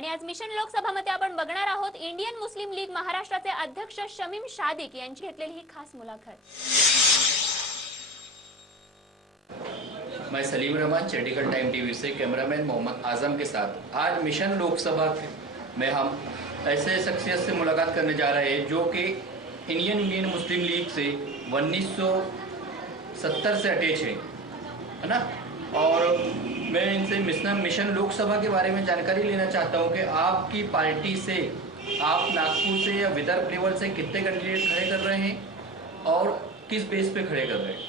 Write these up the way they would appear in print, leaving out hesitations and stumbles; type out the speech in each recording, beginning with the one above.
आणि आज मिशन लोकसभामध्ये आपण बघणार आहोत इंडियन मुस्लिम लीग महाराष्ट्राचे अध्यक्ष शमीम सादिक यांची घेतलेली ही खास मुलाखत। मैं सलीम रहमान, चंडीगढ़ टाइम टीवी से कैमरामैन मोहम्मद आजम के साथ आज मिशन लोकसभा में हम ऐसे शख्सियत से मुलाकात करने जा रहे हैं जो कि इंडियन मुस्लिम लीग से 1970 से अटैच है ना। और मैं इनसे मिशन लोकसभा के बारे में जानकारी लेना चाहता हूं कि आपकी पार्टी से, आप नागपुर से या विदर्भ लेवल से कितने कैंडिडेट खड़े कर रहे हैं और किस बेस पे खड़े कर रहे हैं।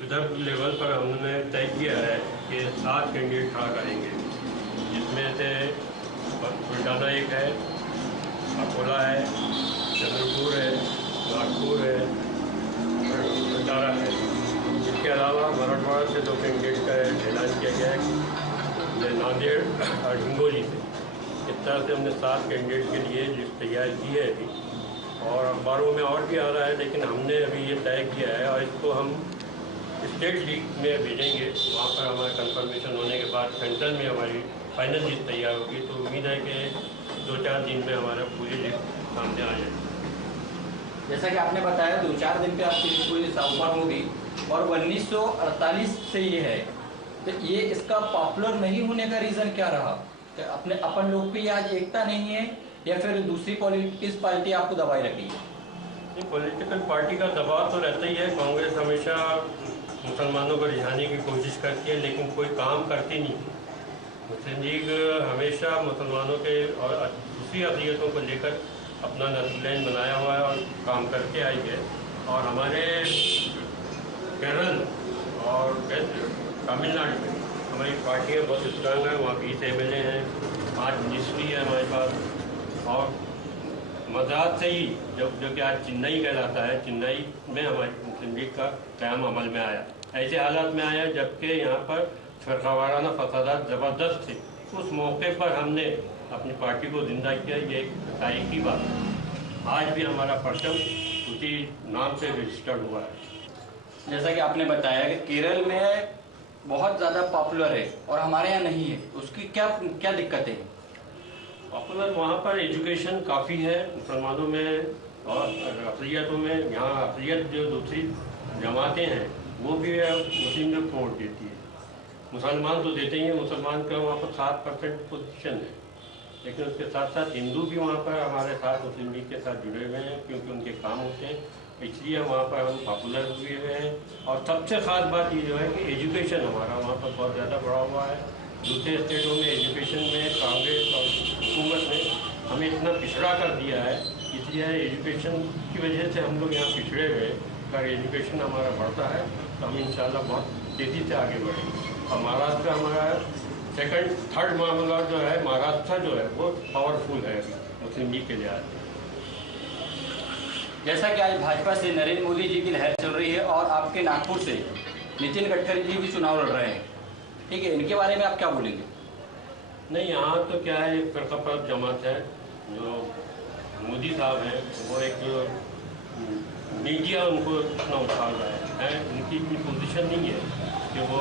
विदर्भ लेवल पर हमने तय किया है कि 7 कैंडिडेट खड़ा करेंगे, जिसमें से बुल्ढाना एक है, अकोला है, चंद्रपुर है, नागपुर है, भंडारा है। इसके अलावा मराठवाड़ा से 2 कैंडिडेट का ऐलान किया गया है, नांदेड़ और हिंगोली से। इस तरह से हमने 7 कैंडिडेट के लिए लिस्ट तैयार की है अभी, और अखबारों में और भी आ रहा है, लेकिन हमने अभी ये तय किया है और इसको हम स्टेट लीग में भेजेंगे। वहाँ पर हमारा कंफर्मेशन होने के बाद सेंट्रल में हमारी फाइनल लिस्ट तैयार होगी, तो उम्मीद है कि 2-4 दिन में हमारा पूरी लिस्ट सामने आ जाएगी। जैसा कि आपने बताया 2-4 दिन पे आपकी पूरी लिस्ट ऊपर होगी और 1948 से ये है, तो ये इसका पॉपुलर नहीं होने का रीज़न क्या रहा? कि अपने अपन लोग पे आज एकता नहीं है या फिर दूसरी पॉलिटिक्स पार्टी आपको दबाए रखी है? पॉलिटिकल पार्टी का दबाव तो रहता ही है। कांग्रेस हमेशा मुसलमानों को रिझाने की कोशिश करती है, लेकिन कोई काम करती नहीं। मुस्लिम लीग हमेशा मुसलमानों के और दूसरी अक़लियतों को लेकर अपना नजरलाइन बनाया हुआ है और काम करके आई है। और हमारे केरल और तमिलनाडु में हमारी पार्टियाँ बहुत स्ट्रांग हैं। वहाँ 20 MLA हैं, 5 मिनिस्ट्री है हमारे पास। और मजाद से ही जो कि आज चेन्नई कहलाता है, चेन्नई में हमारी मुस्लिम लीग का क़याम अमल में आया। ऐसे हालात में आया जबकि यहाँ पर फ़िरक़ावाराना फसादात ज़बरदस्त थे। उस मौके पर हमने अपनी पार्टी को जिंदा किया। ये एक तारीखी बात है। आज भी हमारा परचम उसी नाम से रजिस्टर्ड हुआ है। जैसा कि आपने बताया कि केरल में बहुत ज़्यादा पॉपुलर है और हमारे यहाँ नहीं है, उसकी क्या दिक्कतें हैं? पॉपुलर वहाँ पर एजुकेशन काफ़ी है मुसलमानों में और अक़लियतों में। यहाँ अक़लियत जो दूसरी जमातें हैं वो भी मुस्लिम लोग वोट देती है। मुसलमान तो देते ही हैं, मुसलमान का वहाँ पर 7% पोजीशन है, लेकिन उसके साथ साथ हिंदू भी वहाँ पर हमारे साथ मुस्लिम लीग के साथ जुड़े हुए हैं, क्योंकि उनके काम होते हैं, इसलिए वहाँ पर हम पॉपुलर हुए हुए हैं। और सबसे ख़ास बात ये जो है कि एजुकेशन हमारा वहाँ पर बहुत ज़्यादा बढ़ा हुआ है। दूसरे स्टेटों में एजुकेशन में कांग्रेस और हुकूमत ने हमें इतना पिछड़ा कर दिया है, इसलिए एजुकेशन की वजह से हम लोग यहाँ पिछड़े हुए। अगर एजुकेशन हमारा बढ़ता है तो हम इंशाल्लाह बहुत तेज़ी से आगे बढ़ेंगे। और महाराष्ट्र हमारा 2nd-3rd मामला जो है, महाराष्ट्र जो है वो पावरफुल है मुस्लिम लीग के लिहाज से। जैसा कि आज भाजपा से नरेंद्र मोदी जी की लहर चल रही है और आपके नागपुर से नितिन गडकरी जी भी चुनाव लड़ रहे हैं, ठीक है, इनके बारे में आप क्या बोलेंगे? नहीं, यहाँ तो क्या है, एक फ़िरक़ापरस्त जमात है। जो मोदी साहब हैं वो एक मीडिया उनको इतना उछाल रहा है, उनकी इतनी पोजीशन नहीं है कि वो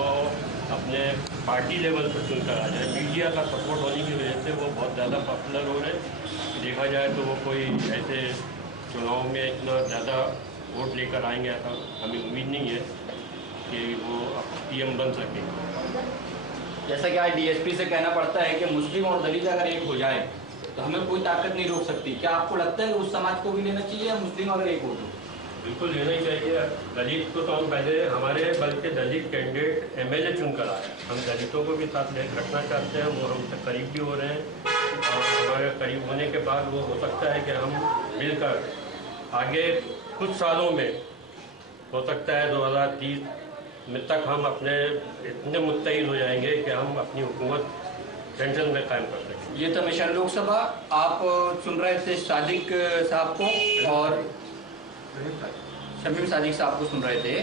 अपने पार्टी लेवल पर चुनकर आ जाए। मीडिया का सपोर्ट होने की वजह से वो बहुत ज़्यादा पॉपुलर हो रहे हैं। देखा जाए तो वो कोई ऐसे चुनाव में इतना ज़्यादा वोट लेकर आएंगे, ऐसा हमें उम्मीद नहीं है कि वो PM बन सके। जैसा कि आज DSP से कहना पड़ता है कि मुस्लिम और दलित अगर एक हो जाए तो हमें कोई ताकत नहीं रोक सकती। क्या आपको लगता है कि उस समाज को भी लेना चाहिए या मुस्लिम अगर एक हो तो? बिल्कुल लेना ही चाहिए। दलित को तो हम पहले हमारे बल्कि दलित कैंडिडेट MLA चुनकर आए। हम दलितों को भी साथ रखना चाहते हैं, वो हमसे करीब भी हो रहे हैं। और हमारे करीब होने के बाद वो हो सकता है कि हम मिलकर आगे कुछ सालों में, हो सकता है 2030 में तक हम अपने इतने मुत्तहिद हो जाएंगे कि हम अपनी हुकूमत सेंट्रल में कायम कर सकें। ये तो मिशन लोकसभा आप सुन रहे थे सादिक साहब को और शमीम सादिक साहब को सुन रहे थे।